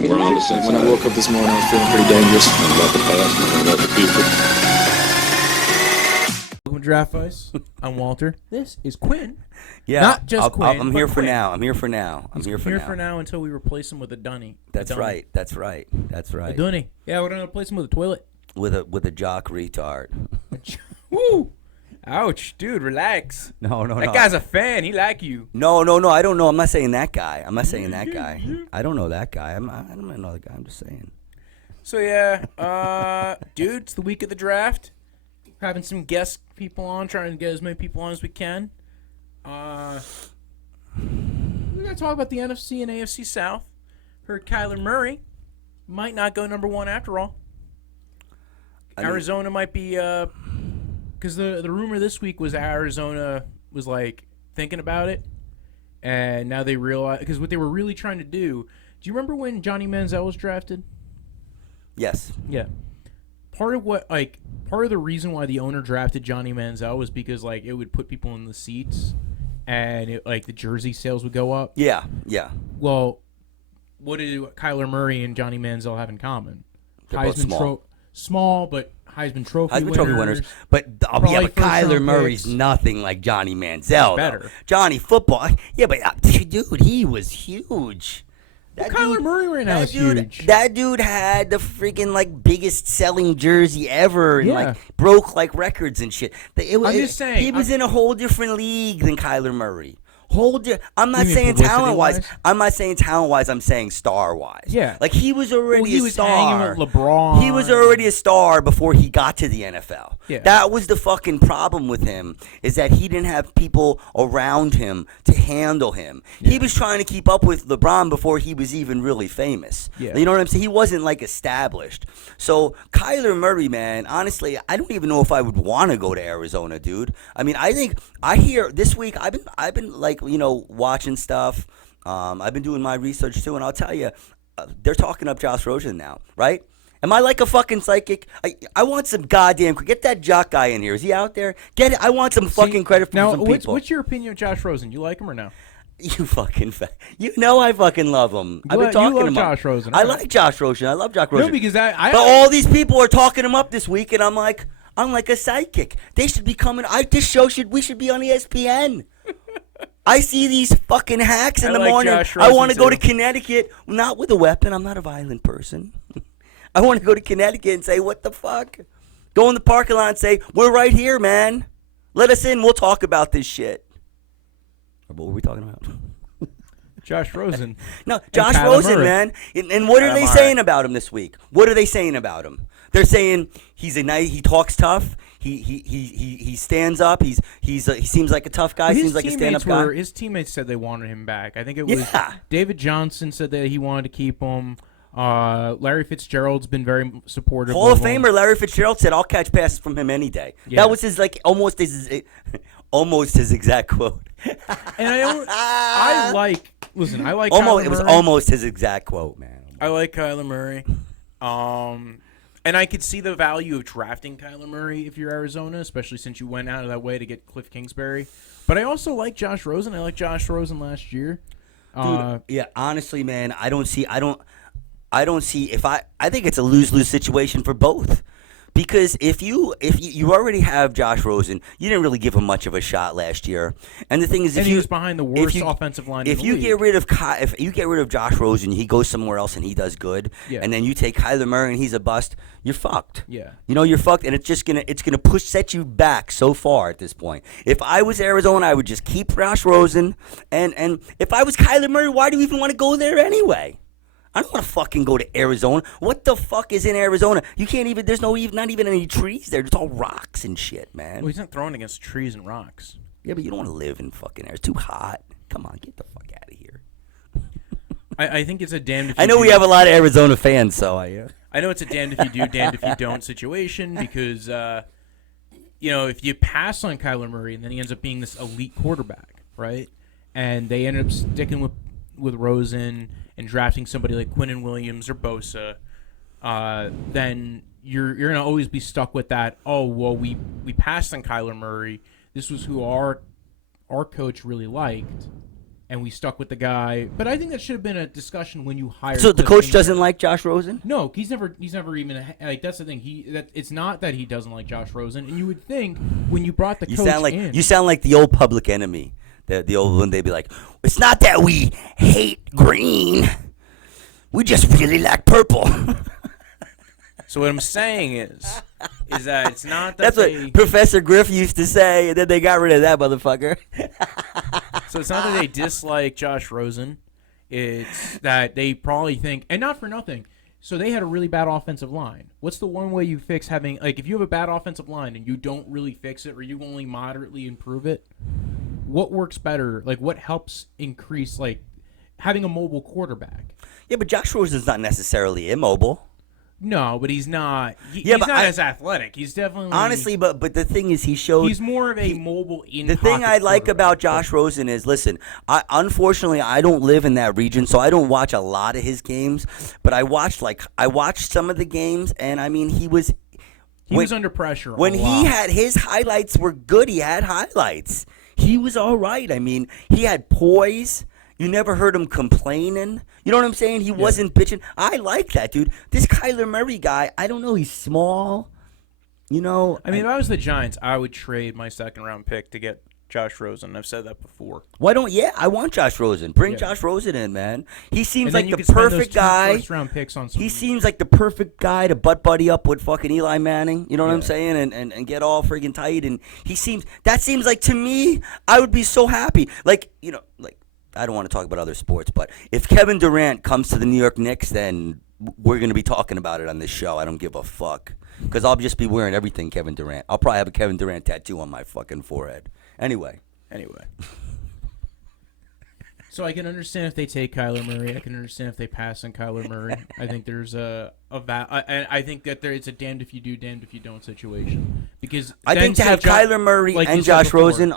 We're on the same When I woke up this morning, I was feeling pretty dangerous. Learn about the past and learn about the future. Welcome to Draftvice. I'm Walter. This is Quinn. Yeah, Not just Quinn, I'm but here for Quinn. now. I'm here for now. I'm here for now. Until we replace him with a dunny. That's A dunny. right. That's right. That's A right. dunny. Yeah, we're gonna replace him with a toilet. With a jock retard. Woo! Ouch, dude, relax. No. That guy's a fan. He like you. No. I don't know. I'm not saying that guy. I don't know that guy. I don't know the guy. I'm just saying. So yeah, dude, it's the week of the draft. Having some guest people on, trying to get as many people on as we can. We're gonna talk about the NFC and AFC South. Heard Kyler Murray might not go number one after all. Arizona might be because the rumor this week was Arizona was like thinking about it, and now they realize because what they were really trying to do. Do you remember when Johnny Manziel was drafted? Yes. Yeah. Part of the reason why the owner drafted Johnny Manziel was because like it would put people in the seats, and the jersey sales would go up. Yeah. Well, what do Kyler Murray and Johnny Manziel have in common? They're both small. Small, but Heisman Trophy winners. But Probably Kyler first-round Murray's picks. nothing like Johnny Manziel. Better. Though. Johnny football. Yeah, but dude, he was huge. Kyler Murray right now is huge. That dude had the freaking biggest selling jersey ever, and Yeah. broke records and shit. I'm just saying, he was in a whole different league than Kyler Murray. I'm not You mean saying talent wise. publicity-wise? I'm not saying talent wise. I'm saying star wise. Yeah. He was already he a was star. hanging with LeBron. He was already a star before he got to the NFL. Yeah. That was the fucking problem with him, is that he didn't have people around him to handle him. Yeah. He was trying to keep up with LeBron before he was even really famous. Yeah. You know what I'm saying? He wasn't established. So Kyler Murray, man, honestly, I don't even know if I would want to go to Arizona, dude. I mean, I hear this week I've been watching stuff. I've been doing my research too, and I'll tell you, they're talking up Josh Rosen now, right? Am I like a fucking psychic? I want some goddamn get that jock guy in here. Is he out there? Get it. I want some fucking credit from some people. What's your opinion of Josh Rosen? You like him or no? You fucking I fucking love him. I've been talking you love to him. Josh Rosen. I like Josh Rosen. I love Josh Rosen. No, because but all these people are talking him up this week, and I'm like a psychic. They should be coming. We should be on ESPN. I see these fucking hacks in the morning. I want to go to Connecticut, not with a weapon. I'm not a violent person. I want to go to Connecticut and say, what the fuck? Go in the parking lot and say, we're right here, man. Let us in. We'll talk about this shit. What were we talking about? Josh Rosen. No, Josh Rosen, Murray. man. And what are they saying about him this week? What are they saying about him? They're saying he talks tough. He stands up. He seems like a tough guy. Seems like a stand-up guy. His teammates said they wanted him back. I think it was David Johnson said that he wanted to keep him. Larry Fitzgerald's been very supportive. Hall of Famer Larry Fitzgerald said, "I'll catch passes from him any day." Yeah. That was his almost his exact quote. And I like Kyler It was Murray. almost his exact quote, man. I like Kyler Murray. And I could see the value of drafting Kyler Murray if you're Arizona, especially since you went out of that way to get Cliff Kingsbury. But I also like Josh Rosen. I like Josh Rosen last year. Dude, yeah, honestly, man, I don't see I think it's a lose-lose situation for both. Because if you already have Josh Rosen, you didn't really give him much of a shot last year. And the thing is, he was behind the worst offensive line. If you get rid of Josh Rosen, he goes somewhere else and he does good. Yeah. And then you take Kyler Murray and he's a bust. You're fucked. Yeah. You're fucked, and it's gonna set you back so far at this point. If I was Arizona, I would just keep Josh Rosen. And if I was Kyler Murray, why do you even want to go there anyway? I don't want to fucking go to Arizona. What the fuck is in Arizona? You can't even. There's not even any trees there. It's all rocks and shit, man. Well, he's not throwing against trees and rocks. Yeah, but you don't want to live in fucking Arizona. It's too hot. Come on, get the fuck out of here. I think it's a damned if you I know do. we have a lot of Arizona fans, so I know it's a damned if you do, damned if you don't situation because, if you pass on Kyler Murray and then he ends up being this elite quarterback, right? And they end up sticking with Rosen and drafting somebody like Quinnen Williams or Bosa, then you're going to always be stuck with that, oh, well, we passed on Kyler Murray. This was who our coach really liked. and we stuck with the guy. But I think that should have been a discussion when you hired. So the coach doesn't like Josh Rosen? No, he's never even like. That's the thing. It's not that he doesn't like Josh Rosen, and you would think when you brought the coach in, you sound like the old Public Enemy. The old one, they'd be like, it's not that we hate green. We just really like purple. So what I'm saying is that it's not That's that what Professor Griff used to say, and then they got rid of that motherfucker. So it's not that they dislike Josh Rosen. It's that they probably think, and not for nothing, so they had a really bad offensive line. What's the one way you fix having, like, if you have a bad offensive line and you don't really fix it or you only moderately improve it, what works better? Like, what helps increase, like, having a mobile quarterback? Yeah, but Josh Rosen's not necessarily immobile. No, but he's not. He's not as athletic. He's definitely honestly, but the thing is, he's more of a mobile in. The thing I like about Josh Rosen is, listen, unfortunately I don't live in that region, so I don't watch a lot of his games. But I watched some of the games, and I mean, he was under pressure. When he had his highlights were good. He had highlights. He was all right. I mean, he had poise. You never heard him complaining. You know what I'm saying? He wasn't bitching. I like that, dude. This Kyler Murray guy, I don't know. He's small. You know. I mean, if I was the Giants, I would trade my second-round pick to get Josh Rosen. I've said that before. Why don't? Yeah, I want Josh Rosen. Bring Josh Rosen in, man. He seems like the perfect guy. First-round picks on he seems like the perfect guy to butt buddy up with fucking Eli Manning. You know what I'm saying? And get all friggin' tight. And that seems like, to me, I would be so happy. Like, you know, like. I don't want to talk about other sports, but if Kevin Durant comes to the New York Knicks, then we're going to be talking about it on this show. I don't give a fuck, because I'll just be wearing everything Kevin Durant. I'll probably have a Kevin Durant tattoo on my fucking forehead. Anyway. So I can understand if they take Kyler Murray. I can understand if they pass on Kyler Murray. I think there's I think that it's a damned if you do, damned if you don't situation. Because I think to have Kyler Murray and Josh Rosen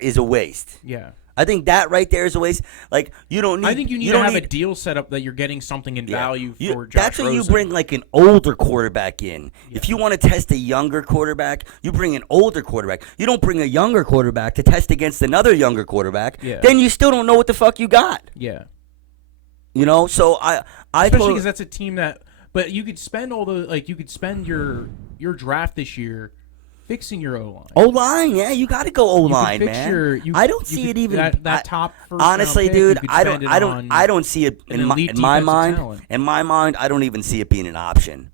is a waste. Yeah. I think that right there is a waste. Like, you don't need. I think you need to have a deal set up that you're getting something in value for Josh That's when Rosen. you bring like an older quarterback in. Yeah. If you want to test a younger quarterback, you bring an older quarterback. You don't bring a younger quarterback to test against another younger quarterback. Yeah. Then you still don't know what the fuck you got. Yeah. You know, so especially because that's a team that. But you could spend you could spend your draft this year fixing your O-line. O-line, yeah, you got to go O-line, man. I don't see it even that top first honestly, pick, dude. I don't see it in my mind. Talent. In my mind, I don't even see it being an option.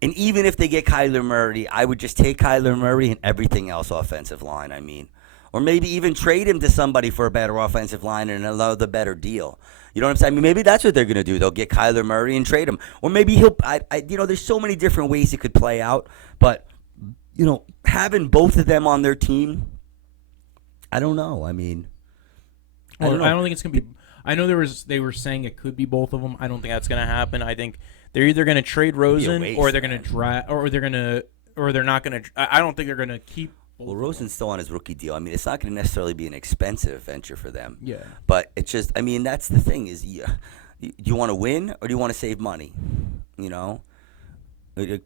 And even if they get Kyler Murray, I would just take Kyler Murray and everything else offensive line. I mean, or maybe even trade him to somebody for a better offensive line and another better deal. You know what I'm saying? I mean, maybe that's what they're going to do. They'll get Kyler Murray and trade him, or maybe there's so many different ways it could play out, but. You know, having both of them on their team, I don't know. I mean, I don't think it's gonna be. I know they were saying it could be both of them. I don't think that's gonna happen. I think they're either gonna trade Rosen or they're gonna draft, or they're not gonna. I don't think they're gonna keep. Well, Rosen's still on his rookie deal. I mean, it's not gonna necessarily be an expensive venture for them. Yeah. But it's just, I mean, that's the thing is, do you want to win or do you want to save money? You know.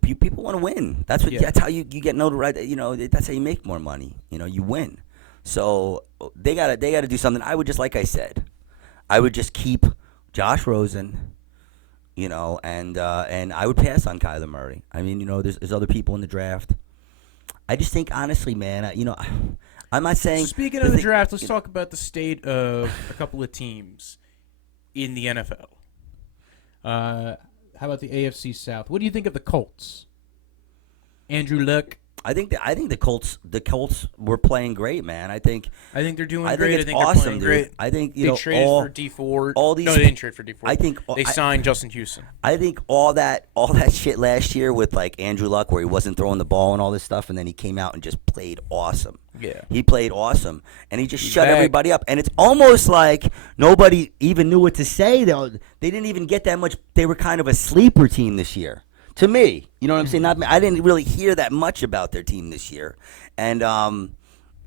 People want to win. That's how you get notoriety. You know, that's how you make more money. You know, you win. So they gotta do something. I would just, like I said, I would just keep Josh Rosen. You know, and I would pass on Kyler Murray. I mean, you know, there's other people in the draft. I just think, honestly, man, you know, I'm not saying. So speaking of the draft, let's talk about the state of a couple of teams in the NFL. How about the AFC South? What do you think of the Colts? Andrew Luck. I think the Colts were playing great, man. I think they're doing great. I think they're awesome, playing dude. great. I think they traded for D Ford. No, they didn't trade for D Ford. I think they signed Justin Houston. I think all that shit last year with like Andrew Luck, where he wasn't throwing the ball and all this stuff, and then he came out and just played awesome. Yeah, he played awesome, and he just shut everybody up. And it's almost like nobody even knew what to say. They didn't even get that much. They were kind of a sleeper team this year. To me, you know what I'm saying? I didn't really hear that much about their team this year, and all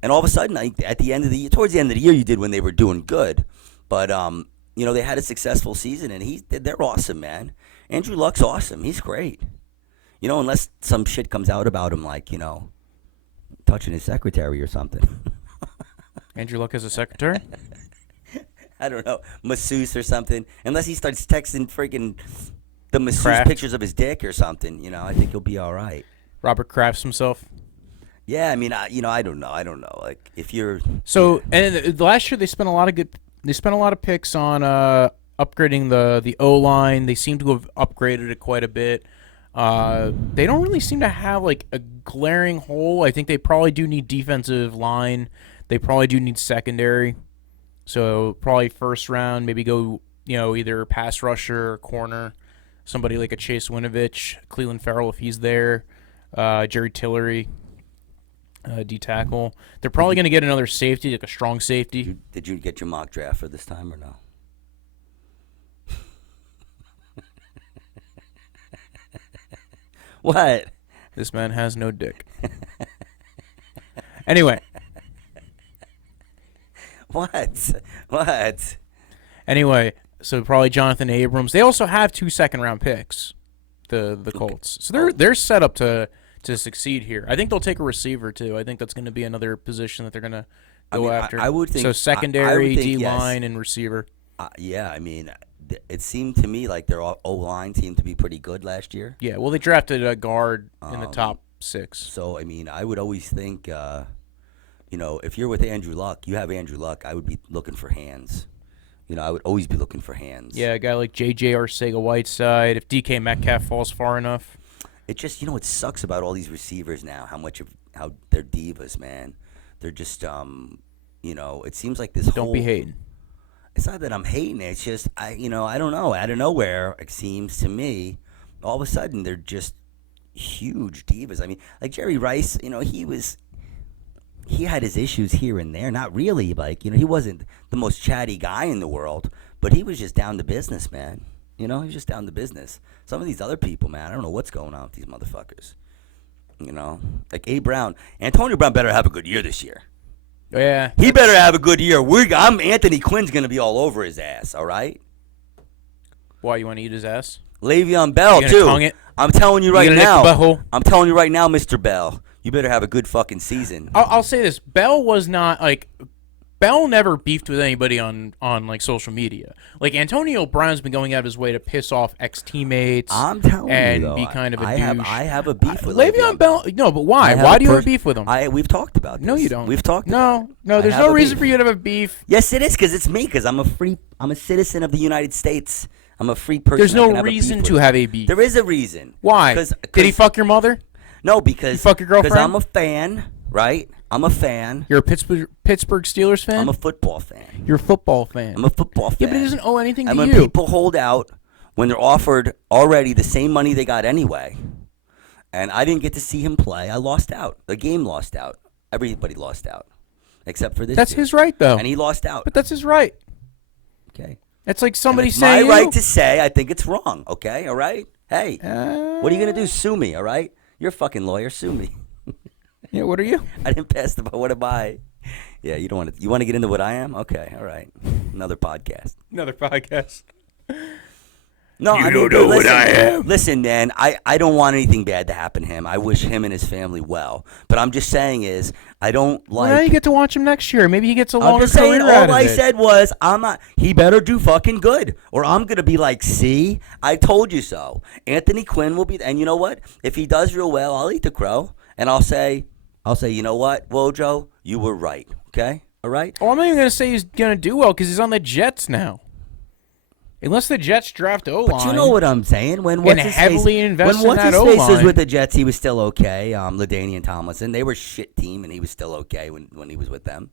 of a sudden, at the end of the year, towards the end of the year, you did when they were doing good, but you know, they had a successful season, and they're awesome, man. Andrew Luck's awesome. He's great. You know, unless some shit comes out about him, like, you know, touching his secretary or something. Andrew Luck is a secretary? I don't know, masseuse or something. Unless he starts texting freaking the masseuse Kraft. pictures of his dick or something, I think he'll be all right. Robert Kraft's himself. Yeah, I mean, I don't know. Like, if you're and last year they spent a lot of picks on upgrading the O-line. They seem to have upgraded it quite a bit. They don't really seem to have like a glaring hole. I think they probably do need defensive line. They probably do need secondary. So probably first round, maybe go either pass rusher or corner. Somebody like a Chase Winovich, Cleveland Farrell if he's there, Jerry Tillery. D-tackle. They're probably going to get another safety, like a strong safety. Did you get your mock draft for this time or no? What? This man has no dick. Anyway. What? Anyway, so probably Jonathan Abrams. They also have 2 second-round picks, the Colts. So they're set up to succeed here. I think they'll take a receiver too. I think that's going to be another position that they're going to go after. I would think so. Secondary, think, D-line, yes. and receiver. Yeah, I mean, it seemed to me like their O-line seemed to be pretty good last year. Yeah, well, they drafted a guard in the top 6. So I mean, I would always think, if you're with Andrew Luck, you have Andrew Luck. I would be looking for hands. I would always be looking for hands. Yeah, a guy like J.J. Arcega-Whiteside. If DK Metcalf falls far enough. It just, it sucks about all these receivers now, how they're divas, man. They're just, it seems like this Don't be hating. It's not that I'm hating it. It's just, I don't know. Out of nowhere, it seems to me, all of a sudden, they're just huge divas. I mean, like Jerry Rice, he had his issues here and there. Not really, like, he wasn't the most chatty guy in the world, but he was just down to business, man. He was just down to business. Some of these other people, man, I don't know what's going on with these motherfuckers. Like Antonio Brown better have a good year this year. Yeah. He better have a good year. Anthony Quinn's going to be all over his ass, all right? Why, you want to eat his ass? Le'Veon Bell, you too. Tongue it? I'm telling you right lick the now. butthole? I'm telling you right now, Mr. Bell. You better have a good fucking season. I'll say this. Bell never beefed with anybody on like social media. Like Antonio Brown's been going out of his way to piss off ex-teammates. I'm telling and you, though, be kind of a douche. I have a beef with Le'Veon Bell. No, but why? Why do you have a beef with him? We've talked about this. No, you don't. We've talked about it. No, there's no reason for you to have a beef. Yes, it is, because it's me, because I'm a citizen of the United States. I'm a free person. There's no reason to have a beef. There is a reason. Why? Did he fuck your mother? No, because you fuck your girlfriend? Because I'm a fan, right? I'm a fan. You're a Pittsburgh Steelers fan? I'm a football fan. You're a football fan. I'm a football fan. Yeah, but it doesn't owe anything to you. And when people hold out, when they're offered already the same money they got anyway, and I didn't get to see him play, I lost out. The game lost out. Everybody lost out, except for this. That's dude. his right, though. And he lost out. But that's his right. Okay. It's like somebody it's saying my right to say I think it's wrong. Okay, all right. Hey, what are you gonna do? Sue me, all right? You're a fucking lawyer. Sue me. Yeah, what are you? I didn't pass the. What am I? Yeah, you don't want to. You want to get into what I am? Okay, all right. Another podcast. Another podcast. No, you don't know what I am. Listen, man, I don't want anything bad to happen to him. I wish him and his family well. But I'm just saying is, I don't like. Well, now you get to watch him next year. Maybe he gets a longer I'm just saying, career out all of I it. said was, I'm not. He better do fucking good, or I'm gonna be like, see, I told you so. Anthony Quinn will be, and you know what? If he does real well, I'll eat the crow, and I'll say, you know what, Wojo, you were right. Okay, all right. Oh, I'm not even gonna say he's gonna do well because he's on the Jets now. Unless the Jets draft O-line. But you know what I'm saying? When invest in that O-line. When what's-his-face was with the Jets, he was still okay. LaDainian Tomlinson. They were a shit team, and he was still okay when he was with them.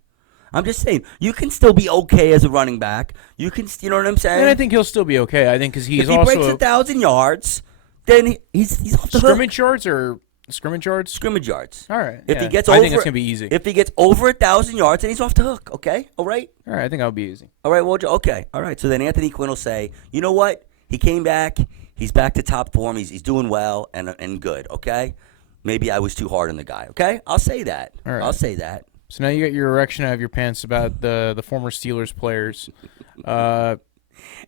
I'm just saying, you can still be okay as a running back. You know what I'm saying? And I think he'll still be okay. I think because he's if he also breaks 1,000 yards, then he's off the scrimmage yards or scrimmage yards. Scrimmage yards. All right. If yeah. he gets I over, think it's gonna be easy. If he gets over 1,000 yards, then he's off the hook. Okay, all right. All right, I think that'll be easy. All right, Wojo. Okay, all right. So then Anthony Quinn will say, you know what? He came back. He's back to top form. He's doing well and good. Okay. Maybe I was too hard on the guy. Okay, I'll say that. All right. I'll say that. So now you got your erection out of your pants about the former Steelers players.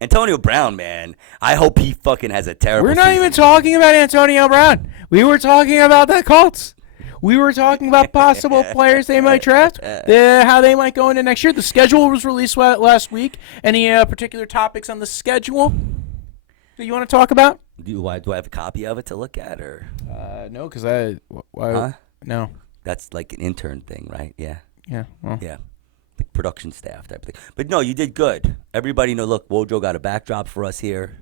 Antonio Brown, man. I hope he fucking has a terrible We're not season. even talking about Antonio Brown. We were talking about the Colts. We were talking about possible players they might draft, how they might go into next year. The schedule was released last week. Any particular topics on the schedule that you want to talk about? Do I have a copy of it to look at, or? No, because no. That's like an intern thing, right? Yeah. Yeah. Well. Yeah. The production staff type of thing. But no, you did good. Everybody know, look, Wojo got a backdrop for us here.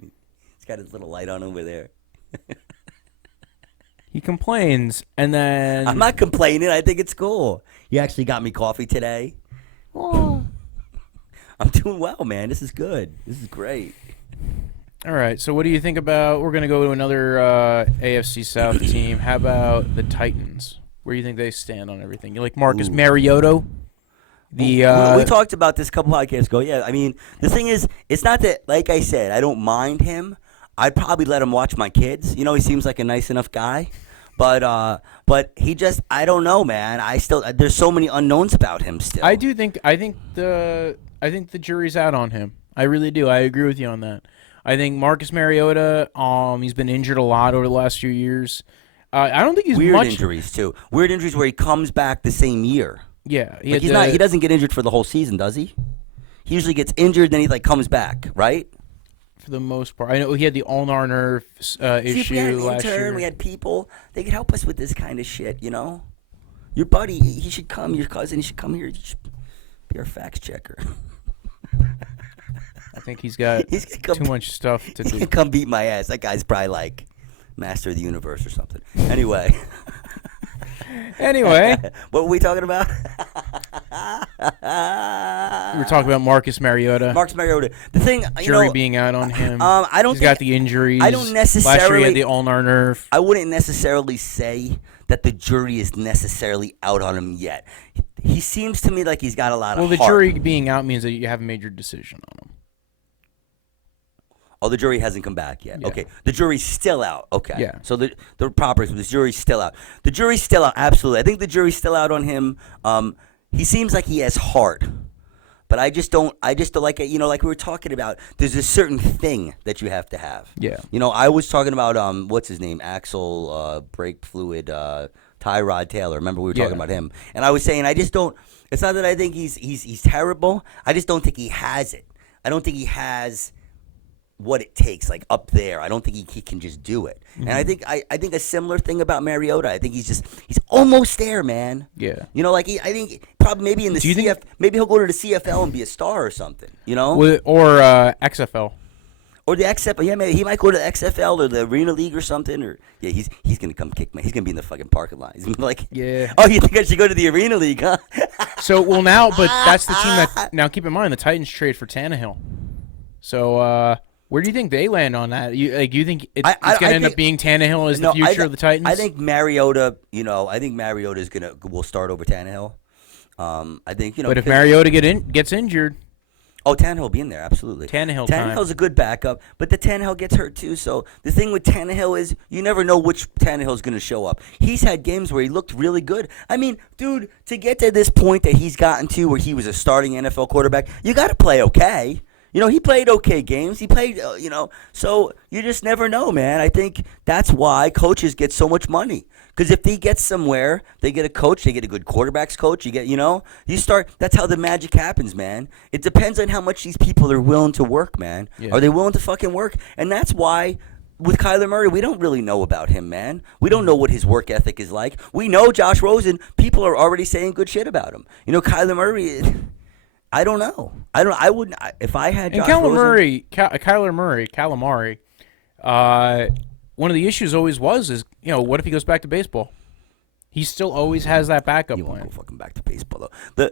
He's got his little light on over there. He complains, and then... I'm not complaining. I think it's cool. You actually got me coffee today. Oh. I'm doing well, man. This is good. This is great. All right, so what do you think about... We're going to go to another AFC South team. How about the Titans? Where do you think they stand on everything? You like Marcus Mariota? We talked about this a couple podcasts ago. Yeah, I mean, the thing is, it's not that, like I said, I don't mind him. I'd probably let him watch my kids. You know, he seems like a nice enough guy. But he just, I don't know, man. There's so many unknowns about him still. I think the jury's out on him. I really do. I agree with you on that. I think Marcus Mariota, he's been injured a lot over the last few years. I don't think he's weird injuries too. Weird injuries where he comes back the same year. Yeah, he doesn't get injured for the whole season, does he? He usually gets injured, then he comes back, right? For the most part, I know he had the ulnar nerve issue last year. We had people. They could help us with this kind of shit, you know. Your buddy, he should come. Your cousin, he should come here. He should be our fact checker. I think he's got too much stuff to do. He can come beat my ass. That guy's probably like Master of the Universe or something. Anyway. What were we talking about? We were talking about Marcus Mariota. The thing, jury being out on him. I don't. He's got the injuries. I don't necessarily. Last year he had the ulnar nerve. I wouldn't necessarily say that the jury is necessarily out on him yet. He seems to me like he's got a lot of heart. Well, the jury being out means that you haven't made your decision on him. Oh, the jury hasn't come back yet. Yeah. Okay. The jury's still out. Okay. Yeah. So the jury's still out. The jury's still out, absolutely. I think the jury's still out on him. He seems like he has heart. But I just don't like it, like we were talking about, there's a certain thing that you have to have. Yeah. I was talking about what's his name? Axel brake fluid Tyrod Taylor. Remember we were talking about him. And I was saying it's not that I think he's terrible. I just don't think he has it. I don't think he has what it takes, like up there. I don't think he can just do it. Mm-hmm. And I think a similar thing about Mariota. I think he's almost there, man. Yeah. I think probably maybe in the maybe he'll go to the CFL and be a star or something. Or XFL. Or the XFL. Yeah, maybe he might go to the XFL or the Arena League or something. Or he's gonna come kick me. He's gonna be in the fucking parking lot. He's gonna be like, yeah. Oh, you think I should go to the Arena League, huh? But that's the team that now. Keep in mind the Titans trade for Tannehill. So. Where do you think they land on that? You think it's going to end up being Tannehill as the future of the Titans? I think Mariota. Mariota will start over Tannehill. I think But if Mariota gets injured, Tannehill will be in there absolutely. Tannehill's a good backup, but the Tannehill gets hurt too. So the thing with Tannehill is you never know which Tannehill's going to show up. He's had games where he looked really good. I mean, dude, to get to this point that he's gotten to where he was a starting NFL quarterback, you got to play okay. He played okay games. He played, so you just never know, man. I think that's why coaches get so much money. Because if they get somewhere, they get a coach, they get a good quarterbacks coach, that's how the magic happens, man. It depends on how much these people are willing to work, man. Yeah. Are they willing to fucking work? And that's why with Kyler Murray, we don't really know about him, man. We don't know what his work ethic is like. We know Josh Rosen, people are already saying good shit about him. Kyler Murray... I don't know. I wouldn't. If I had. And Josh Rosen, Kyler Murray, calamari. One of the issues always is what if he goes back to baseball? He still always has that backup plan. He won't go fucking back to baseball though.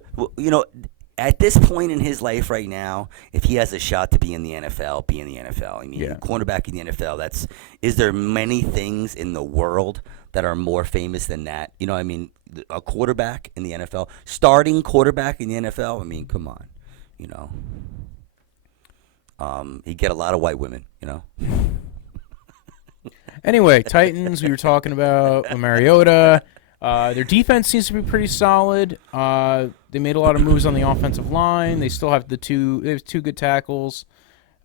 At this point in his life right now, if he has a shot to be in the NFL, be in the NFL. I mean, cornerback in the NFL. Is there many things in the world that are more famous than that? I mean, a quarterback in the NFL, starting quarterback in the NFL. I mean, come on, he'd get a lot of white women, Anyway, Titans. We were talking about Mariota. Their defense seems to be pretty solid. They made a lot of moves on the offensive line. They still have they have two good tackles.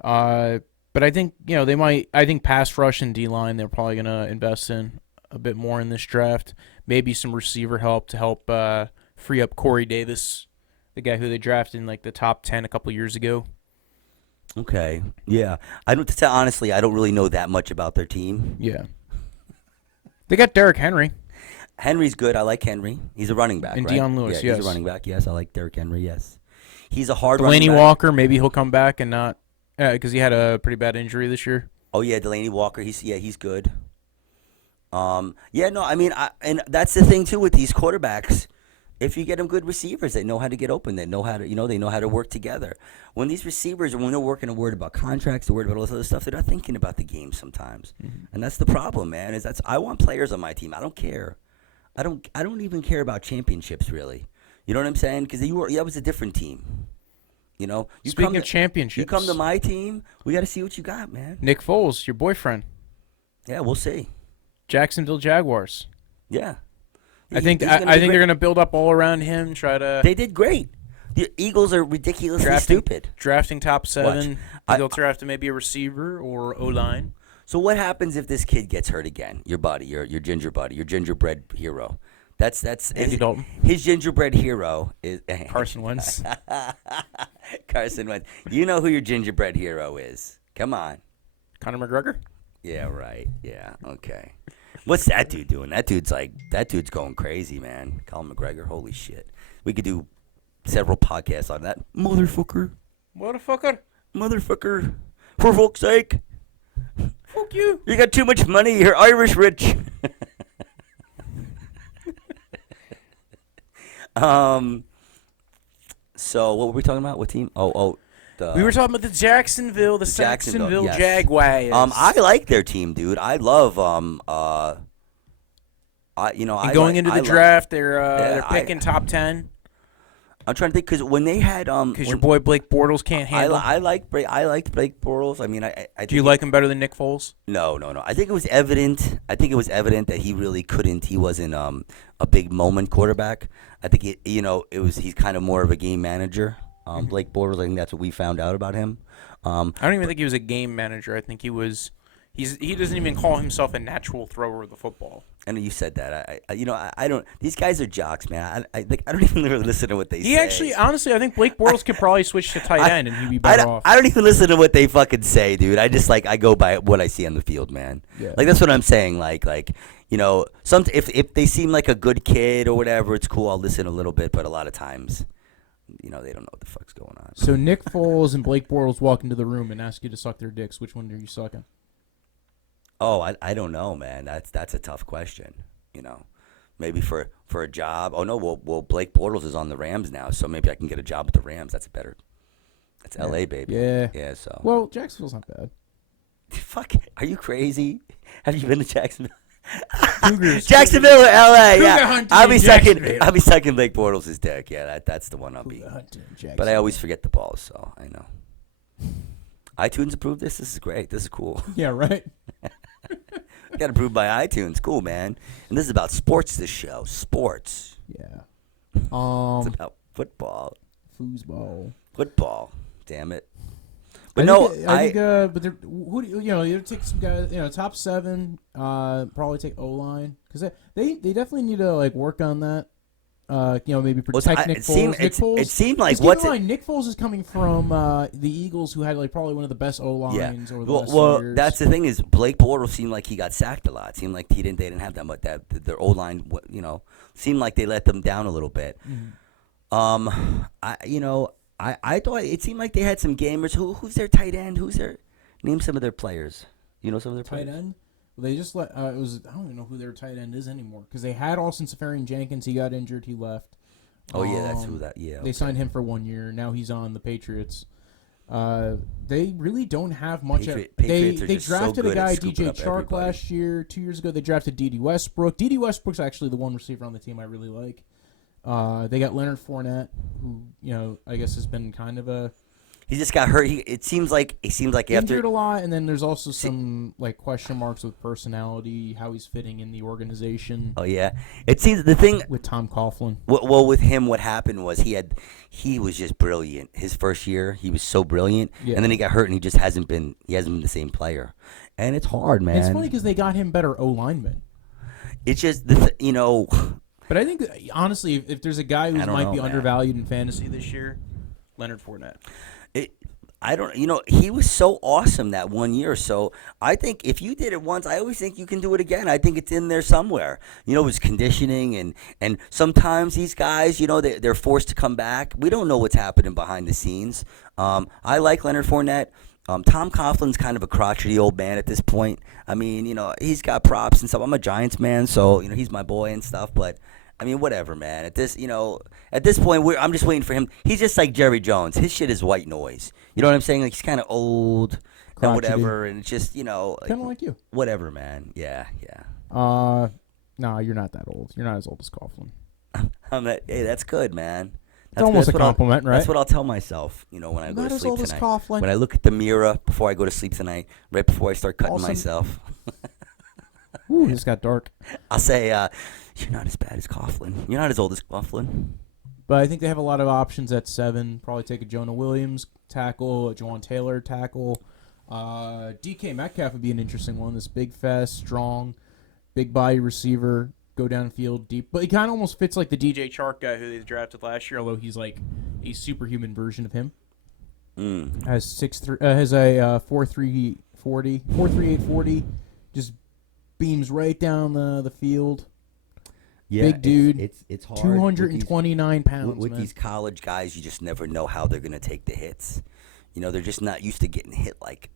But I think they might. I think pass rush and D line they're probably gonna invest in. a bit more in this draft. Maybe some receiver help to help free up Corey Davis, the guy who they drafted in like the top 10 a couple years ago. Okay. Yeah. Honestly, I don't really know that much about their team. Yeah. They got Derrick Henry. Henry's good. I like Henry. He's a running back, And right? Deion Lewis, yeah, yes. He's a running back. Yes, I like Derrick Henry, yes. He's a hard Delaney running back. Walker, maybe he'll come back and not because he had a pretty bad injury this year. Oh, yeah, Delaney Walker. He's good. And that's the thing, too, with these quarterbacks. If you get them good receivers, they know how to get open. They know how to, they know how to work together. When these receivers, when they're working and worried about contracts, they're worried about all this other stuff, they're not thinking about the game sometimes. Mm-hmm. And that's the problem, man. I want players on my team. I don't care. I don't even care about championships, really. You know what I'm saying? Because that was a different team. Speaking of championships, you come to my team, we got to see what you got, man. Nick Foles, your boyfriend. Yeah, we'll see. Jacksonville Jaguars. Yeah. I think they're going to build up all around him. They did great. The Eagles are ridiculously stupid. Drafting top 7. They'll draft maybe a receiver or O-line. So what happens if this kid gets hurt again? Your buddy, your ginger buddy, your gingerbread hero. That's Andy Dalton. His gingerbread hero is Carson Wentz. Carson Wentz. You know who your gingerbread hero is? Come on. Conor McGregor. Yeah, right. Yeah, okay. What's that dude doing? That dude's going crazy, man. Colin McGregor, holy shit. We could do several podcasts on that. Motherfucker. For fuck's sake. Fuck you. You got too much money. You're Irish rich. So what were we talking about? What team? We were talking about the Jacksonville yes. Jaguars. I like their team, dude. I love going into the draft, they're picking top 10. I'm trying to think because when they had because your boy Blake Bortles can't handle. I liked Blake Bortles. I mean, I do you like him better than Nick Foles? No. I think it was evident. That he really couldn't. He wasn't a big moment quarterback. I think he's kind of more of a game manager. Blake Bortles, I think that's what we found out about him. I don't even think he was a game manager. I think he was. He doesn't even call himself a natural thrower of the football. I know you said that. I don't. These guys are jocks, man. I don't even really listen to what they say. He actually, honestly, I think Blake Bortles could probably switch to tight end and he'd be better off. I don't even listen to what they fucking say, dude. I just I go by what I see on the field, man. Yeah. That's what I'm saying. If they seem like a good kid or whatever, it's cool. I'll listen a little bit, but a lot of times, they don't know what the fuck's going on. So Nick Foles and Blake Bortles walk into the room and ask you to suck their dicks. Which one are you sucking? Oh, I don't know, man. That's a tough question. Maybe for a job. Oh no, well Blake Bortles is on the Rams now, so maybe I can get a job with the Rams. That's LA, baby. Yeah. Yeah. So. Well, Jacksonville's not bad. Fuck, are you crazy? Have you been to Jacksonville? Jacksonville or LA? Yeah. I'll be Jacksonville. sucking Blake Bortles' dick. Yeah, that's the one I'll be. But I always forget the balls, so I know. iTunes approved this. This is great. This is cool. Yeah, right. Got approved by iTunes. Cool, man. And this is about sports. This show, sports. Yeah. It's about football. Football. Damn it. But you take some guys. Top 7. Probably take O-line because they definitely need to work on that. Maybe protect Nick Foles. It seemed like Nick Foles is coming from the Eagles, who had probably one of the best O-lines over the last few years. That's the thing is Blake Bortles seemed like he got sacked a lot. It seemed like they didn't have that much. Their O-line, seemed like they let them down a little bit. Mm-hmm. I thought it seemed like they had some gamers. Who's their tight end? Name some of their players. You know some of their players? Tight end? Well, they just let I don't even know who their tight end is anymore because they had Austin Seferian-Jenkins. He got injured. He left. Oh yeah, that's who that. Yeah, they signed him for 1 year. Now he's on the Patriots. They really don't have much. They drafted a guy, DJ Chark, last year. 2 years ago, they drafted D.D. Westbrook. D.D. Westbrook's actually the one receiver on the team I really like. They got Leonard Fournette, who I guess has been kind of a. He just got hurt. It seems like injured a lot, and then there's also some question marks with personality, how he's fitting in the organization. Oh yeah, it seems the thing with Tom Coughlin. Well, with him, what happened was he was just brilliant. His first year, he was so brilliant, and then he got hurt, and he just hasn't been the same player, and it's hard, man. And it's funny because they got him better O linemen. It's just But I think honestly, if there's a guy who might be undervalued in fantasy this year, Leonard Fournette. He was so awesome that 1 year. So I think if you did it once, I always think you can do it again. I think it's in there somewhere. His conditioning and sometimes these guys, they're forced to come back. We don't know what's happening behind the scenes. I like Leonard Fournette. Tom Coughlin's kind of a crotchety old man at this point. I mean, he's got props and stuff. I'm a Giants man, so he's my boy and stuff. But I mean, whatever, man. At this point, I'm just waiting for him. He's just like Jerry Jones. His shit is white noise. You know what I'm saying? Like he's kind of old and whatever, and it's just kind of like you. Whatever, man. Yeah. No, you're not that old. You're not as old as Coughlin. Hey, that's good, man. It's almost a compliment, right? That's what I'll tell myself, when I go to sleep tonight. As old as Coughlin. When I look at the mirror before I go to sleep tonight, right before I start cutting myself. Ooh, it just got dark. I'll say, you're not as bad as Coughlin. You're not as old as Coughlin. But I think they have a lot of options at 7. Probably take a Jonah Williams tackle, a Juwan Taylor tackle. DK Metcalf would be an interesting one. This big, fast, strong, big body receiver, go downfield deep. But he kind of almost fits like the DJ Chark guy who they drafted last year, although he's like a superhuman version of him. Has 6'3", has a 4.3 40, 4.38 40, just beams right down the field. Yeah, big dude. It's hard. 229 pounds. With these college guys, you just never know how they're going to take the hits. They're just not used to getting hit like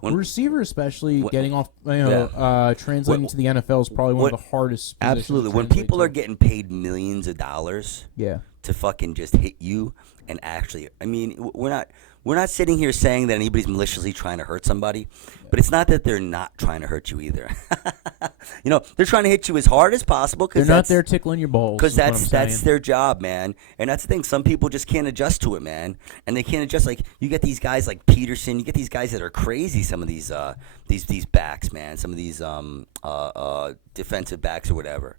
when receiver, especially getting off. Translating to the NFL is probably one of the hardest. Absolutely, when people are getting paid millions of dollars, to fucking just hit you and actually, I mean, we're not sitting here saying that anybody's maliciously trying to hurt somebody, but it's not that they're not trying to hurt you either. They're trying to hit you as hard as possible because they're not there tickling your balls. Because that's their job, man. And that's the thing. Some people just can't adjust to it, man. And they can't adjust. Like you get these guys like Peterson. You get these guys that are crazy. Some of these backs, man. Some of these defensive backs or whatever.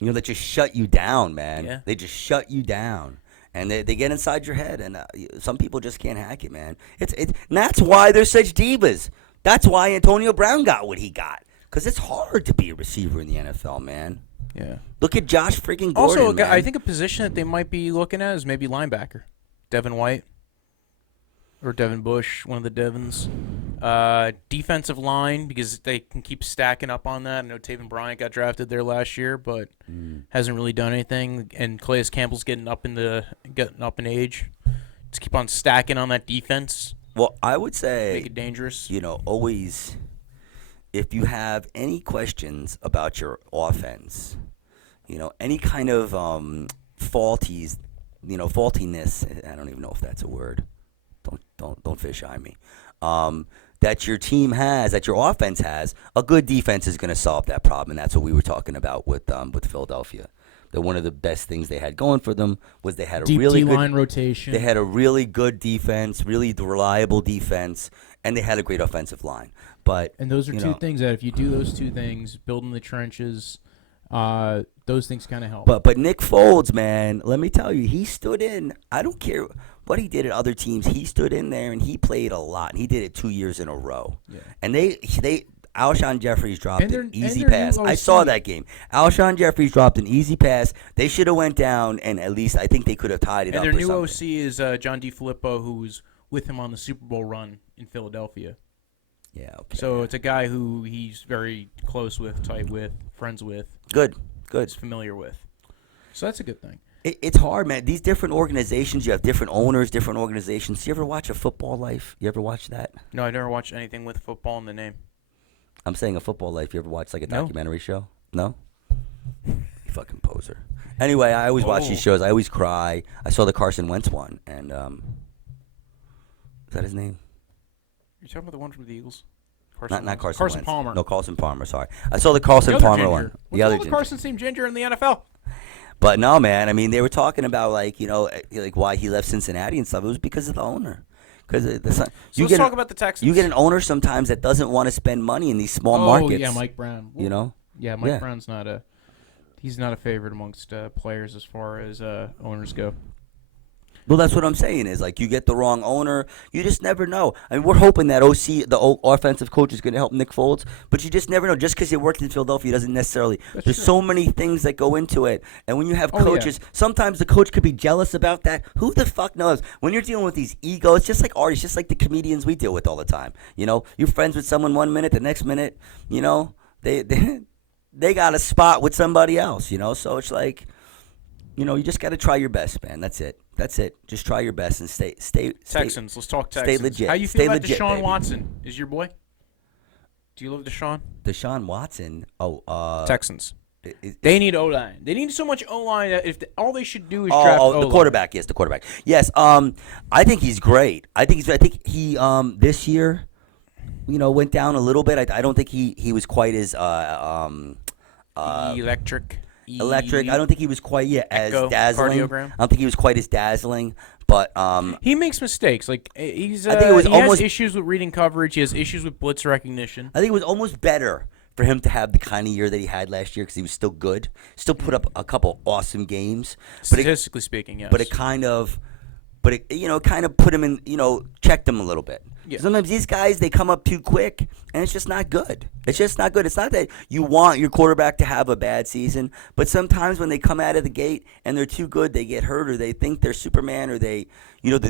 That just shut you down, man. Yeah. They just shut you down. And they get inside your head, and some people just can't hack it, man. And that's why they're such divas. That's why Antonio Brown got what he got. Because it's hard to be a receiver in the NFL, man. Yeah. Look at Josh freaking Gordon, also, man. I think a position that they might be looking at is maybe linebacker. Devin White. Or Devin Bush, one of the Devins. Defensive line, because they can keep stacking up on that. I know Taven Bryant got drafted there last year, but hasn't really done anything. And Calais Campbell's getting up in age. Just keep on stacking on that defense. Well, I would say make it dangerous. Always, if you have any questions about your offense, any kind of faultiness. I don't even know if that's a word. Don't fish eye me. That your team has, that your offense has, a good defense is going to solve that problem, and that's what we were talking about with Philadelphia. That one of the best things they had going for them was they had a deep really D-line good rotation. They had a really good defense, really reliable defense, and they had a great offensive line. And those are two things that if you do those two things, building the trenches, those things kind of help. But Nick Foles, man, let me tell you, he stood in. I don't care what he did at other teams. He stood in there and he played a lot. And he did it 2 years in a row. Yeah. And Alshon Jeffries dropped an easy pass. I saw that game. Alshon Jeffries dropped an easy pass. They should have went down, and at least I think they could have tied it up. And their new something. OC is John DeFilippo, who was with him on the Super Bowl run in Philadelphia. Yeah. Okay. So it's a guy who he's very close with, tight with, friends with. Good. He's familiar with. So that's a good thing. It's hard, man. These different organizations, you have different owners, different organizations. You ever watch A Football Life? You ever watch that? No, I never watched anything with football in the name. I'm saying A Football Life. You ever watch like a documentary show? No? You fucking poser. Anyway, I always watch these shows. I always cry. I saw the Carson Wentz one, and is that his name? You're talking about the one from the Eagles? Not Carson Carson Wentz. Palmer. No, Carson Palmer, sorry. I saw the Carson Palmer one. What's all the Carson's named Ginger in the NFL? But no, man. I mean, they were talking about like why he left Cincinnati and stuff. It was because of the owner. Let's talk about the Texans. You get an owner sometimes that doesn't want to spend money in these small markets. Oh yeah, Mike Brown. Yeah, Mike Brown's he's not a favorite amongst players as far as owners go. Well, that's what I'm saying is, like, you get the wrong owner. You just never know. I mean, we're hoping that offensive coach is going to help Nick Foles, but you just never know. Just because he worked in Philadelphia doesn't necessarily. There's so many things that go into it. And when you have coaches, sometimes the coach could be jealous about that. Who the fuck knows? When you're dealing with these egos, just like artists, just like the comedians we deal with all the time. You know, you're friends with someone 1 minute, the next minute, you know, they got a spot with somebody else, you know? So it's like, you know, you just got to try your best, man. That's it. Just try your best and stay. Texans. Let's talk Texans. Stay legit. How you feel about legit, Deshaun baby. Watson? Is your boy? Do you love Deshaun? Deshaun Watson. Texans. They need O-line. They need so much O-line that all they should do is draft O-line. The quarterback. Yes, the quarterback. Yes. I think he's great. I think he this year, you know, went down a little bit. I don't think he was quite as electric. I don't think he was quite as dazzling. Cardiogram. I don't think he was quite as dazzling. But he makes mistakes. Like he's. I think it was he almost has issues with reading coverage. He has issues with blitz recognition. I think it was almost better for him to have the kind of year that he had last year because he was still good. Still put up a couple awesome games. Statistically speaking, yes. But it kind of put him in, checked him a little bit. Yeah. Sometimes these guys, they come up too quick, and it's just not good. It's just not good. It's not that you want your quarterback to have a bad season, but sometimes when they come out of the gate and they're too good, they get hurt or they think they're Superman or the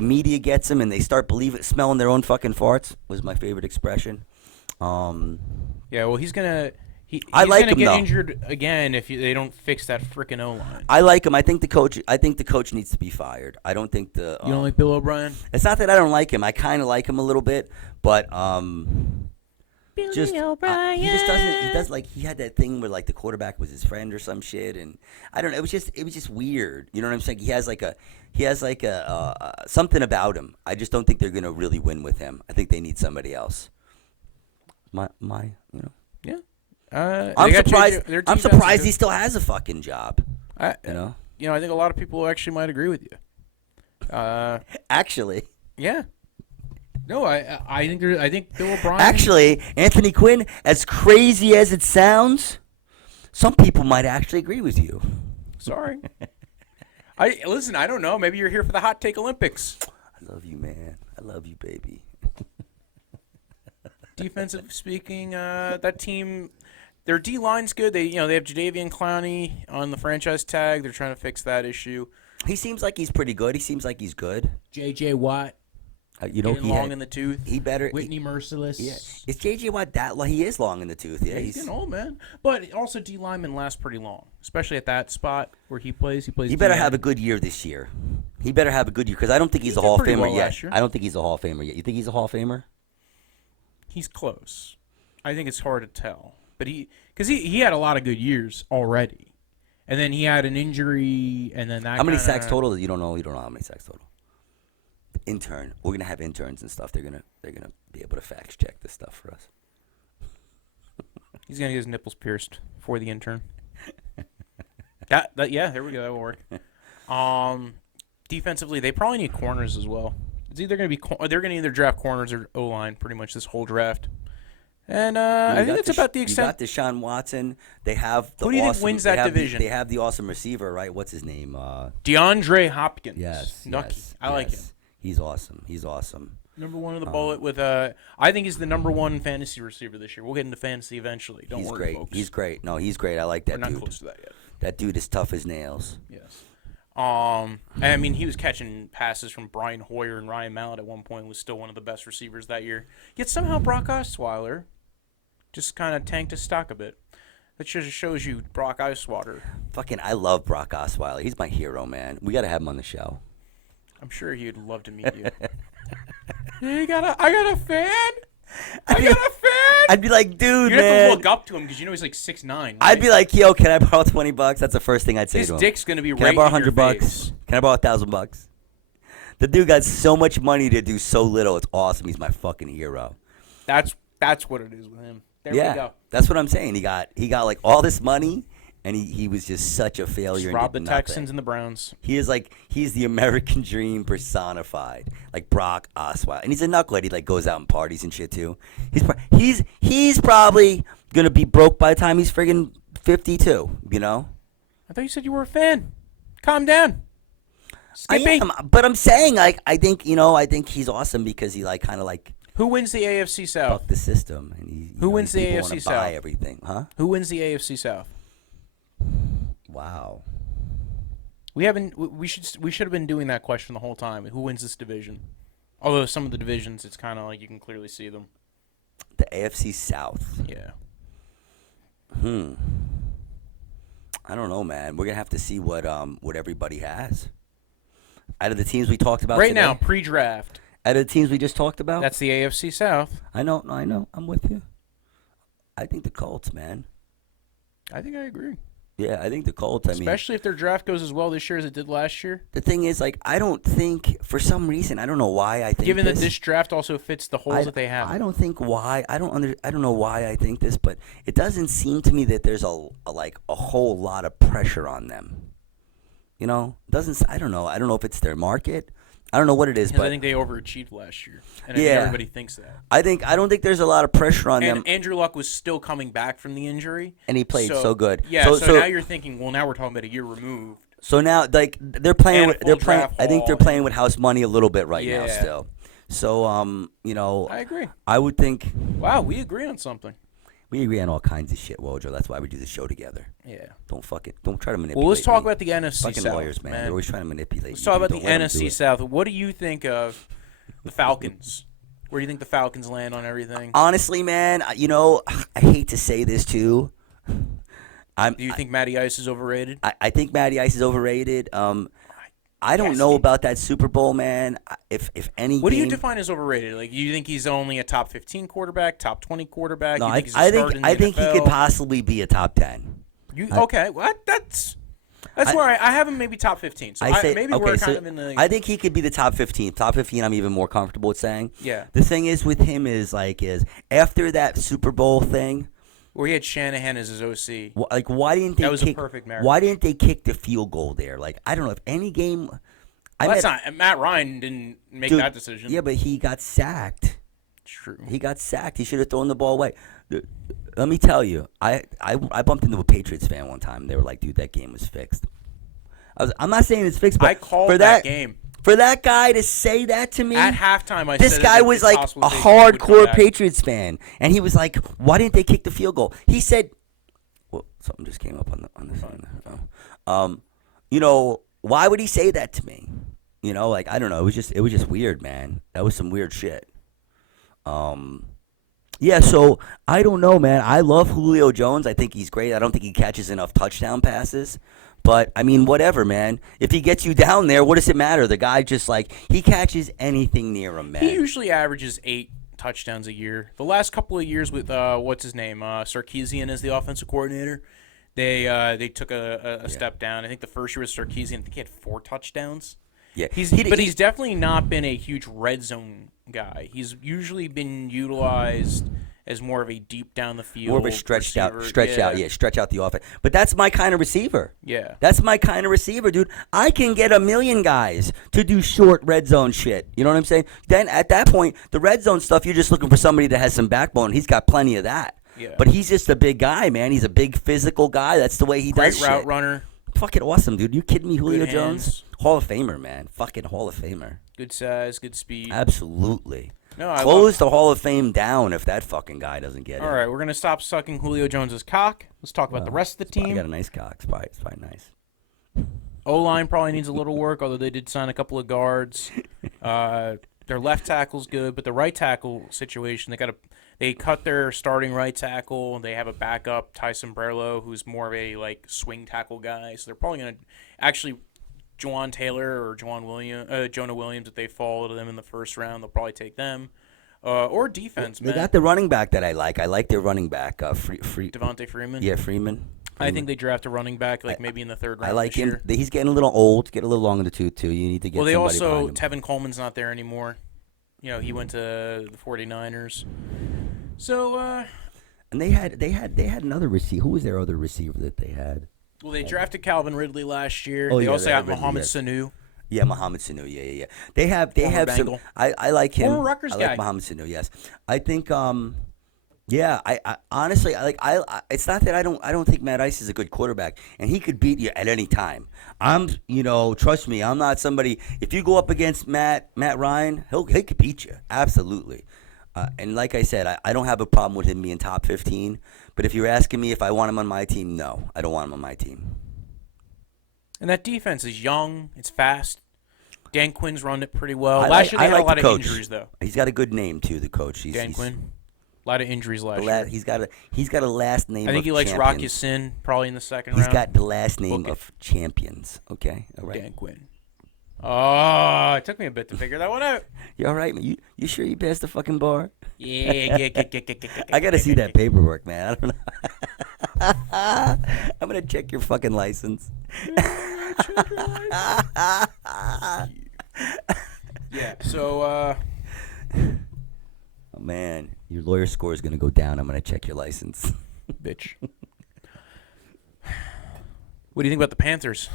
media gets them and they start smelling their own fucking farts, was my favorite expression. Yeah, well, he's going to... He's like going to him, get though. Injured again if they don't fix that freaking O-line. I like him. I think the coach needs to be fired. I don't think you don't like Bill O'Brien? It's not that I don't like him. I kind of like him a little bit, but Billy he O'Brien. just doesn't. He does, like, he had that thing where, like, the quarterback was his friend or some shit, and I don't know. It was just weird. You know what I'm saying? He has something about him. I just don't think they're gonna really win with him. I think they need somebody else. Yeah. I'm surprised he still has a fucking job. I think a lot of people actually might agree with you. Actually, yeah. No, I think Bill O'Brien. Actually, Anthony Quinn, as crazy as it sounds, some people might actually agree with you. Sorry. Listen. I don't know. Maybe you're here for the Hot Take Olympics. I love you, man. I love you, baby. Defensive speaking, that team. Their D-line's good. They have Jadeveon Clowney on the franchise tag. They're trying to fix that issue. He seems like he's pretty good. He seems like he's good. J.J. Watt. Long in the tooth. He better. Whitney Merciless. Yeah. Is J.J. Watt that long? He is long in the tooth. Yeah, he's getting old, man. But also D linemen last pretty long, especially at that spot where he plays. He better have a good year this year. He better have a good year because I don't think he's a Hall of Famer yet. I don't think he's a Hall of Famer yet. You think he's a Hall of Famer? He's close. I think it's hard to tell. But because he had a lot of good years already, and then he had an injury, and then that. How many sacks total? You don't know how many sacks total. Intern. We're gonna have interns and stuff. They're gonna be able to fact check this stuff for us. He's gonna get his nipples pierced for the intern. Yeah, there we go. That will work. Defensively, they probably need corners as well. It's either gonna be they're gonna either draft corners or O-line pretty much this whole draft. And I think that's about the extent. You got Deshaun Watson. They have the Who do you think wins that division? They have the awesome receiver, right? What's his name? DeAndre Hopkins. Yes. Nucky. Yes, I like him. He's awesome. Number one of the bullet with I think he's the number one fantasy receiver this year. We'll get into fantasy eventually. Don't worry, great. Folks. He's great. No, he's great. I like that dude. We're not close to that yet. That dude is tough as nails. Yes. I mean, he was catching passes from Brian Hoyer and Ryan Mallett at one point. Was still one of the best receivers that year. Yet somehow Brock Osweiler just kind of tanked his stock a bit. That just shows you Brock Osweiler. Fucking, I love Brock Osweiler. He's my hero, man. We got to have him on the show. I'm sure he'd love to meet you. I got a fan. I got a fan. I'd be like, dude, You'd have to look up to him because he's like 6'9". Right? I'd be like, yo, can I borrow $20? That's the first thing I'd say to him. His dick's gonna be can right I borrow in your $100? face. Can I borrow $1,000? The dude got so much money to do so little. It's awesome. He's my fucking hero. That's what it is with him. There we go. That's what I'm saying. He got like all this money, and he was just such a failure. Just robbed the Texans and the Browns. He's the American dream personified, like Brock Osweiler, and he's a knucklehead. He like goes out and parties and shit too. He's probably gonna be broke by the time he's friggin' 52. You know. I thought you said you were a fan. Calm down. Skippy. But I'm saying, like, I think he's awesome because he like kind of like Who wins the AFC South? bucked the system, and he Who wins the people AFC wanna South? buy everything, huh? Who wins the AFC South? Wow. We haven't. We should have been doing that question the whole time. Who wins this division? Although some of the divisions, it's kind of like you can clearly see them. The AFC South. Yeah. I don't know, man. We're gonna have to see what everybody has. Out of the teams we talked about Right today, now, pre-draft. out of the teams we just talked about, That's the AFC South. I know. I'm with you. I think the Colts, man. I think I agree. Yeah, I think the Colts. I mean, Especially if their draft goes as well this year as it did last year. the thing is, like, I don't think for some reason, I don't know why I think Given this. that this draft also fits the holes that they have. I don't think why. I don't know why I think this, but it doesn't seem to me that there's a whole lot of pressure on them. You know, doesn't. I don't know. I don't know if it's their market. I don't know what it is, Because but I think they overachieved last year. And I think Yeah. everybody thinks that. I don't think there's a lot of pressure on And them, Andrew Luck was still coming back from the injury. and he played so good. Yeah, so now you're thinking, well, now we're talking about a year removed. So now, like, they're playing And a with they're full playing. draft I think they're haul. playing with house money a little bit right now Yeah. still. So you know, I agree. I would think Wow, we agree on something. we agree on all kinds of shit, Wojo. That's why we do the show together. Yeah. Don't try to manipulate. Well, let's talk me. about the NFC fucking South, lawyers, man. They're always trying to manipulate. Let's you. talk about Don't the let 'em do NFC it. South. What do you think of the Falcons? Where do you think the Falcons land on everything? Honestly, man, you know, I hate to say this too. Do you think Matty Ice is overrated? I think Matty Ice is overrated. I don't know about that Super Bowl, man. If any, What do you game- define as overrated? Like, you think he's only a top 15 quarterback, top 20 quarterback? No, you I think he's a think start in the I think he NFL? could possibly be a top 10. Okay, what? That's where I have him maybe top 15. So I say maybe okay, we're so kind of in the. I think he could be the top 15. Top 15, I'm even more comfortable with saying. Yeah. The thing is with him is after that Super Bowl thing, where he had Shanahan as his OC. like why didn't they That was a kick? perfect marriage. Why didn't they kick the field goal there? Like I don't know if any game. That's not. Matt Ryan didn't make Dude, that decision. Yeah, but he got sacked. True. He got sacked. He should have thrown the ball away. Let me tell you, I bumped into a Patriots fan one time. They were like, "Dude, that game was fixed." I'm not saying it's fixed, but I called for that game. For that guy to say that to me At halftime, this said guy it's was like a possible they would come hardcore back. Patriots fan, and he was like, "Why didn't they kick the field goal?" He said, "Well, something just came up on the phone." You know, why would he say that to me? You know, like I don't know. It was just weird, man. That was some weird shit. Yeah, so I don't know, man. I love Julio Jones. I think he's great. I don't think he catches enough touchdown passes. But, I mean, whatever, man. If he gets you down there, what does it matter? The guy just, like, he catches anything near him, man. He usually averages 8 touchdowns a year. The last couple of years with, what's his name, Sarkisian as the offensive coordinator, they took a step down. I think the first year with Sarkisian, I think he had 4 touchdowns. Yeah, He's definitely not been a huge red zone guy. He's usually been utilized as more of a deep down the field, more of a stretch out the offense. But that's my kind of receiver. Yeah. That's my kind of receiver, dude. I can get a million guys to do short red zone shit. You know what I'm saying? Then at that point, the red zone stuff, you're just looking for somebody that has some backbone. He's got plenty of that. Yeah. But he's just a big guy, man. He's a big physical guy. That's the way he Great does route shit. runner. Fucking awesome, dude. You kidding me, Julio Good Jones? hands. Hall of Famer, man. Fucking Hall of Famer. Good size, good speed. Absolutely. No, I Close the Hall of Fame down if that fucking guy doesn't get it. All right, we're going to stop sucking Julio Jones's cock. Let's talk about the rest of the I team. got a nice cock. It's probably nice. O-line probably needs a little work, although they did sign a couple of guards. Their left tackle's good, but the right tackle situation, they cut their starting right tackle. They have a backup, Tyson Brerlo, who's more of a swing tackle guy. So they're probably going to actually Juwan Taylor or Jonah Williams, if they fall to them in the first round, they'll probably take them. Or defense, man. They got the running back that I like. I like their running back, Devontae Freeman. Yeah, Freeman. I think they draft a running back maybe in the third round. I like this him. year. He's getting a little old. Get a little long in the tooth too. You need to get. Well, they somebody also behind him. Tevin Coleman's not there anymore. You know, he went to the 49ers. So, And they had another receiver. Who was their other receiver that they had? well, they drafted Calvin Ridley last year. Oh, They yeah, also they got had Ridley, Mohamed yes. Sanu. Yeah, Mohamed Sanu. Yeah. They have Former some. Bengal. I like him. Former Rutgers I guy. like Mohamed Sanu. Yes, I think Yeah, I honestly, it's not that I don't think Matt Ice is a good quarterback, and he could beat you at any time. Trust me, I'm not somebody. If you go up against Matt Ryan, he could beat you, absolutely. And like I said, I don't have a problem with him being top 15. But if you're asking me if I want him on my team, no, I don't want him on my team. And that defense is young, it's fast. Dan Quinn's run it pretty well. I Last year they had like a lot the of coach. injuries, though. He's got a good name too, the coach. Dan Quinn. A lot of injuries last year. He's got a last name. I think he likes Rocky Sin probably in the second round. He's got the last name of champions. Okay, all right. Dan Quinn. Oh, it took me a bit to figure that one out. You all right, man? You sure you passed the fucking bar? Yeah. I gotta see that paperwork, man. I don't know. I'm gonna check your fucking license. Yeah. So. Oh man, your lawyer score is gonna go down. I'm gonna check your license. Bitch. What do you think about the Panthers?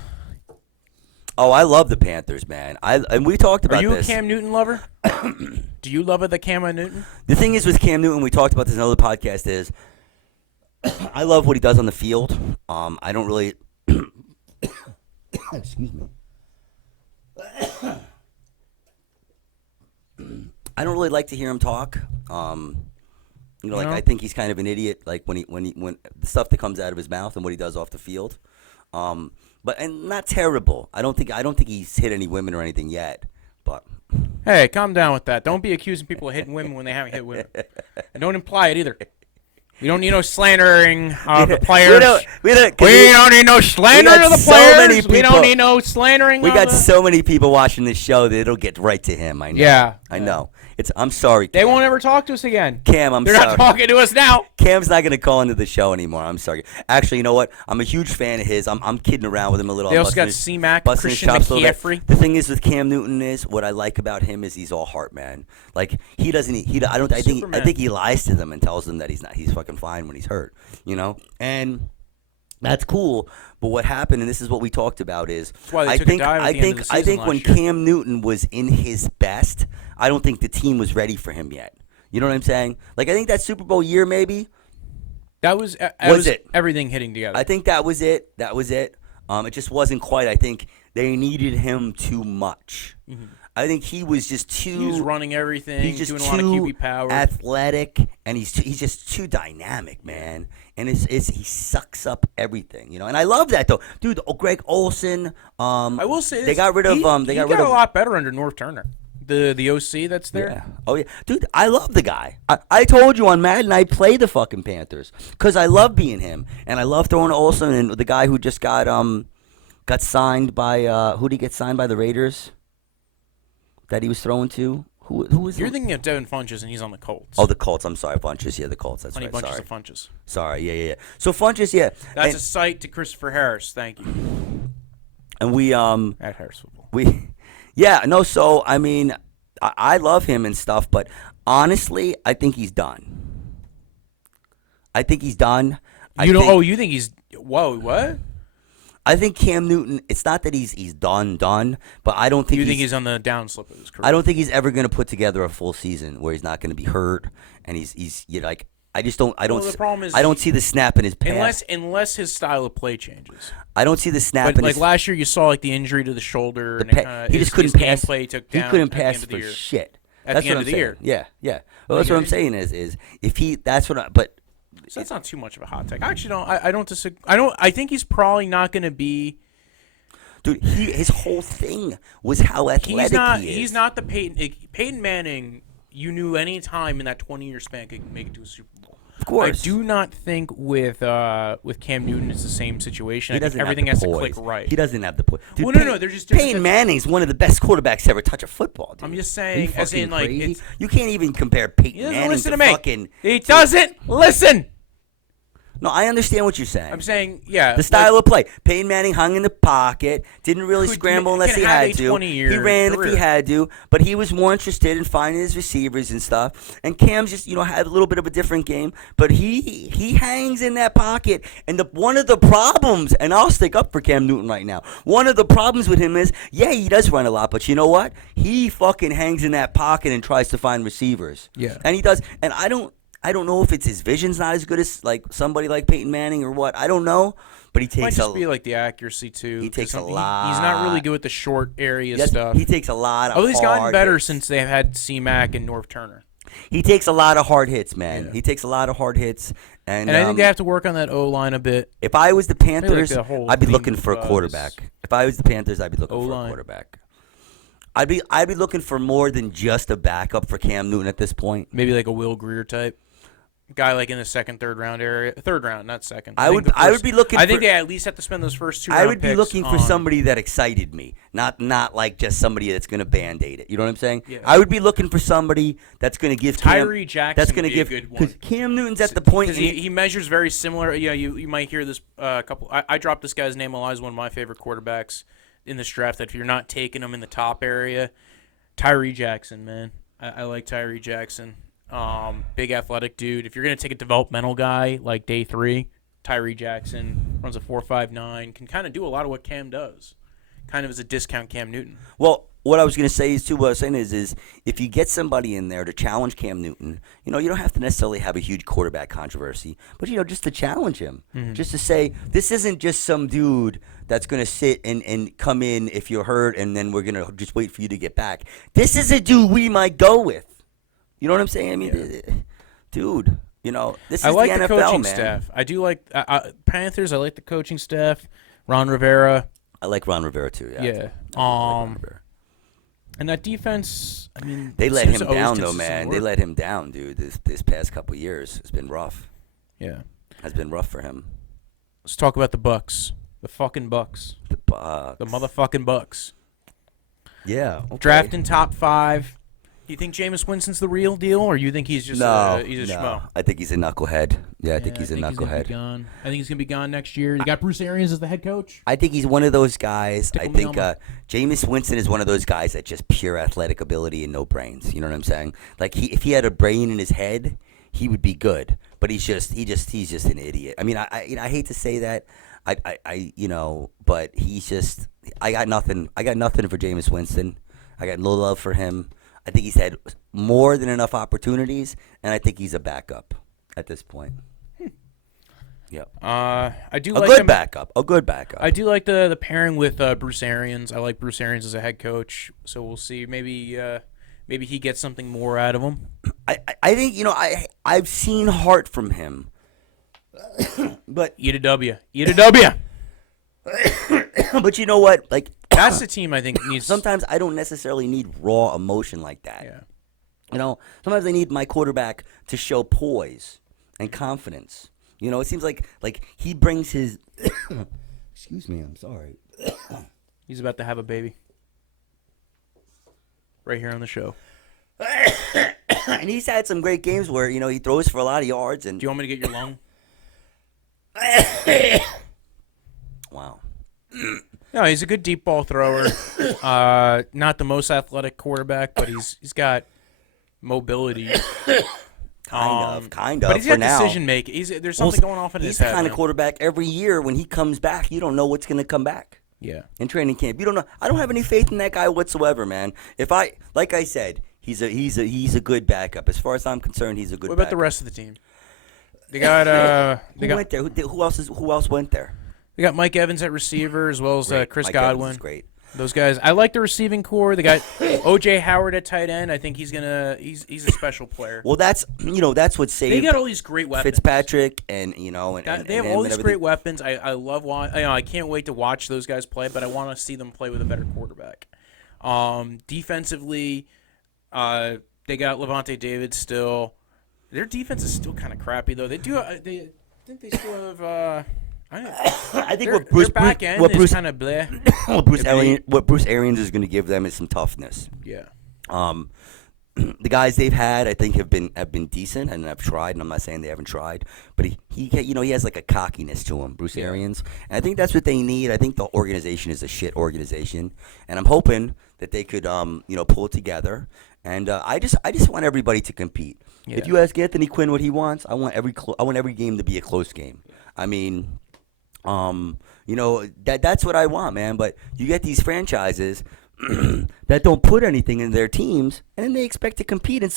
Oh, I love the Panthers, man. And we talked about this. Are you a Cam Newton lover? Do you love the Cam Newton? The thing is with Cam Newton, we talked about this in another podcast, is I love what he does on the field. I don't really excuse me. I don't really like to hear him talk. I think he's kind of an idiot. Like when the stuff that comes out of his mouth and what he does off the field. But not terrible. I don't think he's hit any women or anything yet. But hey, calm down with that. Don't be accusing people of hitting women when they haven't hit women, and don't imply it either. We don't need no slandering of the players. We don't need no slandering of the players. We don't need no slandering. We got so many people watching this show that it'll get right to him. I know. Yeah, I know. I'm sorry, Cam. They won't ever talk to us again. Cam, They're not talking to us now. Cam's not going to call into the show anymore. I'm sorry. Actually, you know what? I'm a huge fan of his. I'm kidding around with him a little. They also got C-Mac, Christian McCaffrey. The thing is with Cam Newton is what I like about him is he's all heart, man. Like he doesn't. I think he lies to them and tells them that he's not. He's fucking fine when he's hurt. You know, and that's cool. But what happened, and this is what we talked about, is I think when Cam Newton was in his best, I don't think the team was ready for him yet. You know what I'm saying? Like I think that Super Bowl year maybe. That was it. Everything hitting together. I think that was it. It just wasn't quite. I think they needed him too much. Mm-hmm. I think he was just too. He was running everything. He's just doing a lot of QB power. Athletic, and he's just too dynamic, man. And he sucks up everything, you know. And I love that though, dude. Greg Olsen. I will say they got rid of. They got a lot better under North Turner, the OC that's there. Yeah. Oh yeah, dude. I love the guy. I told you on Madden I play the fucking Panthers because I love being him, and I love throwing Olsen and the guy who just got signed by who did he get signed by the Raiders? That he was throwing to? Who was You're thinking of Devin Funchess, and he's on the Colts. Oh, the Colts. I'm sorry, Funchess. Yeah, the Colts. That's Honey right. Bunches Sorry. of Funchess. Sorry. Yeah. So Funchess, yeah. That's a cite to Christopher Harris. Thank you. And we at Harris Football. So I mean, I love him and stuff, but honestly, I think he's done. You think he's what? I think Cam Newton, it's not that he's done, but I don't think he's on the downslip of his career. I don't think he's ever going to put together a full season where he's not going to be hurt and he's like I just don't I don't the problem is I don't see the snap in his pass. Unless his style of play changes. I don't see the snap in his last year you saw like the injury to the shoulder he just couldn't pass. He couldn't pass for shit. That's the end of the year. Yeah. Well, that's what I'm saying is if he so that's not too much of a hot take. I actually don't. I don't disagree. I think he's probably not going to be. Dude, his whole thing was how athletic he is. He's not the Peyton Manning. You knew any time in that 20-year span could make it to a Super Bowl. Of course. I do not think with Cam Newton it's the same situation. I think everything has to click right. He doesn't have the poise. Well, no, they're just different. Peyton Manning's one of the best quarterbacks to ever touch a football. Dude. I'm just saying, as in like you can't even compare Peyton Manning to fucking. He doesn't listen. No, I understand what you're saying. I'm saying, yeah. The style of play. Peyton Manning hung in the pocket, didn't really scramble unless he had to. He ran if he had to, but he was more interested in finding his receivers and stuff. And Cam's just, had a little bit of a different game, but he hangs in that pocket. And one of the problems, and I'll stick up for Cam Newton right now, one of the problems with him is, he does run a lot, but you know what? He fucking hangs in that pocket and tries to find receivers. Yeah. And he does. And I don't I don't know if it's his vision's not as good as like somebody like Peyton Manning or what. I don't know. But he takes might just be like the accuracy too. He takes a lot. He's not really good with the short area stuff. He takes a lot of. He's gotten better hits. since they've had C-Mac and Norv Turner. He takes a lot of hard hits, man. Yeah. He takes a lot of hard hits, and I think they have to work on that O-line a bit. If I was the Panthers, the whole I'd be team looking for a was quarterback. If I was the Panthers, I'd be looking for a quarterback. I'd be looking for more than just a backup for Cam Newton at this point. Maybe like a Will Grier type guy, like in the second, third round area. Third round, not second. I would be looking. I think they at least have to spend those first 2 round I would be picks looking for somebody that excited me, not like just somebody that's going to band-aid it. You know what I'm saying? Yeah. I would be looking for somebody that's going to give Tyree Jackson. That's going to give a good one. because Cam Newton's at the point because he measures very similar. Yeah, you might hear this couple. I dropped this guy's name a lot. He's one of my favorite quarterbacks in this draft. That if you're not taking him in the top area, Tyree Jackson, man, I like Tyree Jackson. Big athletic dude. If you're going to take a developmental guy like day 3, Tyree Jackson runs a 4.59, can kind of do a lot of what Cam does. Kind of as a discount Cam Newton. Well, what I was going to say is, too, what I was saying is if you get somebody in there to challenge Cam Newton, you don't have to necessarily have a huge quarterback controversy, but, just to challenge him. Mm-hmm. Just to say, this isn't just some dude that's going to sit and come in if you're hurt and then we're going to just wait for you to get back. This is a dude we might go with. You know what I'm saying? I mean, dude, this is I like the NFL, coaching man. staff. I do like Panthers. I like the coaching staff. Ron Rivera. I like Ron Rivera, too. Yeah. And that defense, I mean, they let him down, though, man. They let him down, dude. This past couple years, it's been rough. Yeah, has been rough for him. Let's talk about the Bucks, the fucking Bucks, the motherfucking Bucks. Yeah, okay. Drafting top 5. Do you think Jameis Winston's the real deal, or you think he's just he's a schmo? I think he's a knucklehead. Yeah, I think he's a knucklehead. I think he's gonna be gone next year. You got Bruce Arians as the head coach. I think he's one of those guys. I think Jameis Winston is one of those guys that just pure athletic ability and no brains. You know what I'm saying? Like if he had a brain in his head, he would be good. But he's just an idiot. I mean, I hate to say that. But he's just. I got nothing for Jameis Winston. I got no love for him. I think he's had more than enough opportunities, and I think he's a backup at this point. Yep. I do a like good backup. A good backup. I do like the pairing with Bruce Arians. I like Bruce Arians as a head coach, so we'll see. Maybe he gets something more out of him. I think I've seen heart from him, but eat a W. Eat a W. But you know what? Like. That's the team I think needs. Sometimes I don't necessarily need raw emotion like that. Yeah. Sometimes I need my quarterback to show poise and confidence. It seems like he brings his. Excuse me, I'm sorry. He's about to have a baby. Right here on the show. And he's had some great games where he throws for a lot of yards. And do you want me to get your lung? Wow. No, he's a good deep ball thrower. Not the most athletic quarterback, but he's got mobility. Kind of. But he's got decision making. There's something going off in his head. He's the kind of quarterback every year when he comes back, you don't know what's going to come back. Yeah. In training camp, you don't know. I don't have any faith in that guy whatsoever, man. Like I said, he's a good backup. As far as I'm concerned, he's a good. What about backup. the rest of the team? They got. Who went there? Who else went there? They got Mike Evans at receiver as well as Chris Mike Godwin. Evans is great. Those guys. I like the receiving core. They got O.J. Howard at tight end. I think he's a special player. Well, that's what saved. They got all these great weapons. Fitzpatrick and they have all these great weapons. I love I can't wait to watch those guys play, but I want to see them play with a better quarterback. Defensively, they got Levante David still. Their defense is still kind of crappy though. They do. I think they still have. I think their back end is kind of bleh. What Bruce Arians is going to give them is some toughness. Yeah. The guys they've had, I think, have been decent and have tried. And I'm not saying they haven't tried, but he has like a cockiness to him, Bruce Arians. And I think that's what they need. I think the organization is a shit organization, and I'm hoping that they could pull it together. And I just want everybody to compete. Yeah. If you ask Anthony Quinn what he wants, I want every game to be a close game. I mean. That's what I want, man. But you get these franchises that don't put anything in their teams, and then they expect to compete. And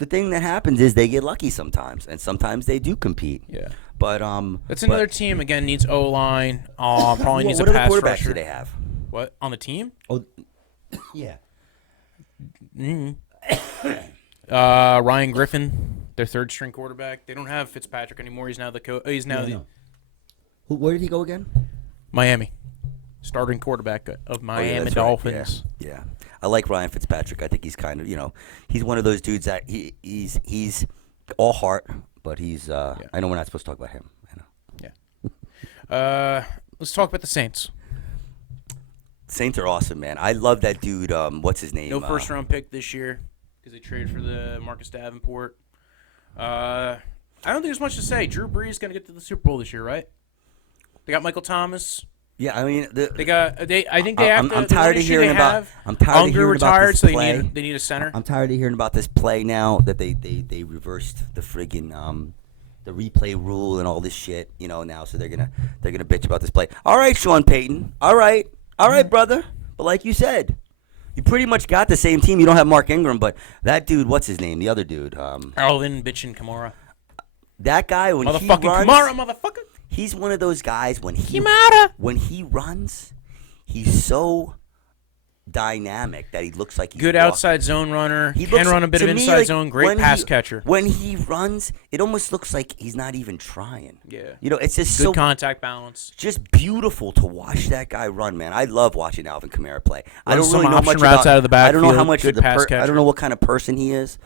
the thing that happens is they get lucky sometimes, and sometimes they do compete. Yeah. But that's another team again needs O-line. Probably needs a what pass other quarterbacks rusher. do they have? What on the team? Oh, yeah. Ryan Griffin, their third string quarterback. They don't have Fitzpatrick anymore. He's now the coach. He's now the Where did he go again? Miami, starting quarterback of Miami Dolphins. Right. Yeah. I like Ryan Fitzpatrick. I think he's kind of, he's one of those dudes that he's all heart, but he's. I know we're not supposed to talk about him. I know. Yeah. Let's talk about the Saints. Saints are awesome, man. I love that dude. What's his name? No first round pick this year because they traded for the Marcus Davenport. I don't think there's much to say. Drew Brees is going to get to the Super Bowl this year, right? They got Michael Thomas. Yeah, I mean, I think they have to. I'm tired of hearing about. I'm tired of hearing retired, about this so play. they need a center. I'm tired of hearing about this play now that they reversed the friggin' the replay rule and all this shit. Now so they're gonna bitch about this play. All right, Sean Payton. All right, brother. But like you said, you pretty much got the same team. You don't have Mark Ingram, but that dude, what's his name? The other dude. Alvin Bitchin Kamara. That guy when he runs, Kamara, motherfucker. He's one of those guys when he runs, he's so dynamic that he looks like he's good walking. Outside zone runner. He can run a bit of inside zone. Great pass catcher. When he runs, it almost looks like he's not even trying. Yeah. It's just good so contact balance. Just beautiful to watch that guy run, man. I love watching Alvin Kamara play. I don't some really know option much routes about. out of the backfield. I don't know how much good of pass the. I don't know what kind of person he is.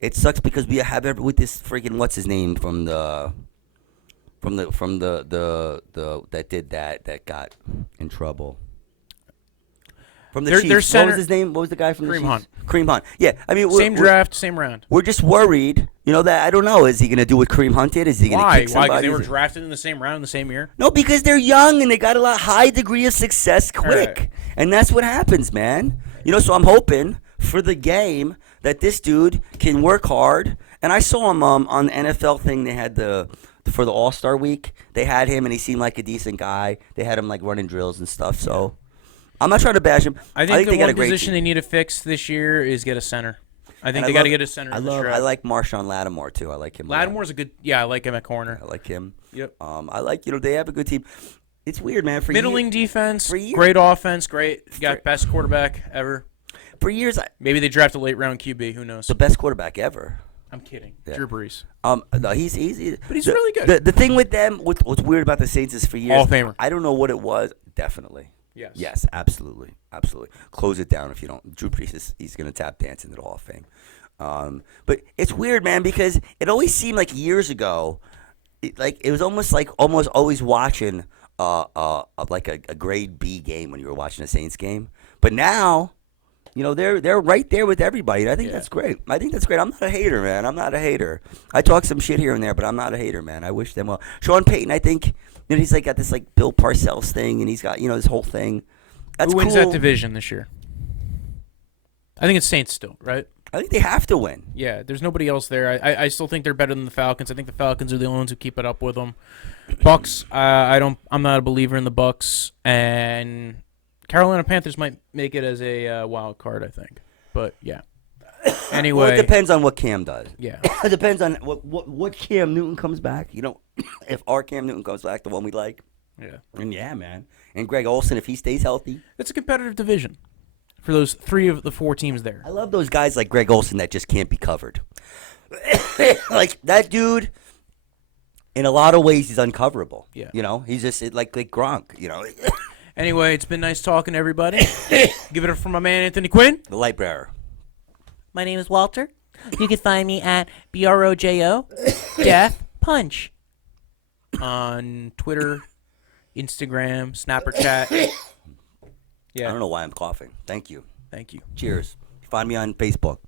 It sucks because we have with this freaking what's his name from the that did that got in trouble. From the Chiefs. What was his name? What was the guy from the Chiefs? Hunt. Kareem Hunt. Yeah, I mean, same draft, same round. We're just worried, that I don't know. Is he going to do what Kareem Hunt did? Is he going to kick somebody? Why? Because they were drafted in the same round in the same year? No, because they're young and they got a high degree of success quick, right. And that's what happens, man. So I'm hoping for the game that this dude can work hard. And I saw him on the NFL thing. They had for the All-Star week, they had him, and he seemed like a decent guy. They had him, running drills and stuff, so I'm not trying to bash him. I think they the got one a great position team. they need to fix this year is get a center. I think they got to get a center. I like Marshawn Lattimore, too. I like him. Lattimore's a good – yeah, I like him at corner. I like him. Yep. I like, they have a good team. It's weird, man. Middling defense, great offense, great. You got best quarterback ever. For years – maybe they draft a late-round QB. Who knows? The best quarterback ever. I'm kidding. Yeah. Drew Brees. No, he's but he's really good. The thing with them, what's weird about the Saints is for years, Hall of Famer. I don't know what it was. Definitely. Yes, absolutely. Close it down if you don't. Drew Brees he's going to tap dance into the Hall of Fame. But it's weird, man, because it always seemed like years ago, it was almost always watching like a grade B game when you were watching a Saints game. But now. They're right there with everybody. And I think that's great. I'm not a hater, man. I'm not a hater. I talk some shit here and there, but I'm not a hater, man. I wish them well. Sean Payton, I think, he's got this Bill Parcells thing, and he's got this whole thing. That's Who wins cool. that division this year? I think it's Saints still, right? I think they have to win. Yeah, there's nobody else there. I still think they're better than the Falcons. I think the Falcons are the only ones who keep it up with them. Bucks, I'm not a believer in the Bucks, and Carolina Panthers might make it as a wild card, I think. But, yeah. Anyway. Well, it depends on what Cam does. Yeah. It depends on what Cam Newton comes back. If our Cam Newton comes back, the one we like. Yeah. And yeah, man. And Greg Olsen, if he stays healthy. It's a competitive division for those 3 of the 4 teams there. I love those guys like Greg Olsen that just can't be covered. That dude, in a lot of ways, he's uncoverable. Yeah. He's just like Gronk, Anyway, it's been nice talking to everybody. Give it up for my man, Anthony Quinn. The light bearer. My name is Walter. You can find me at BROJO Death Punch on Twitter, Instagram, Snapchat. Yeah. I don't know why I'm coughing. Thank you. Thank you. Cheers. Find me on Facebook.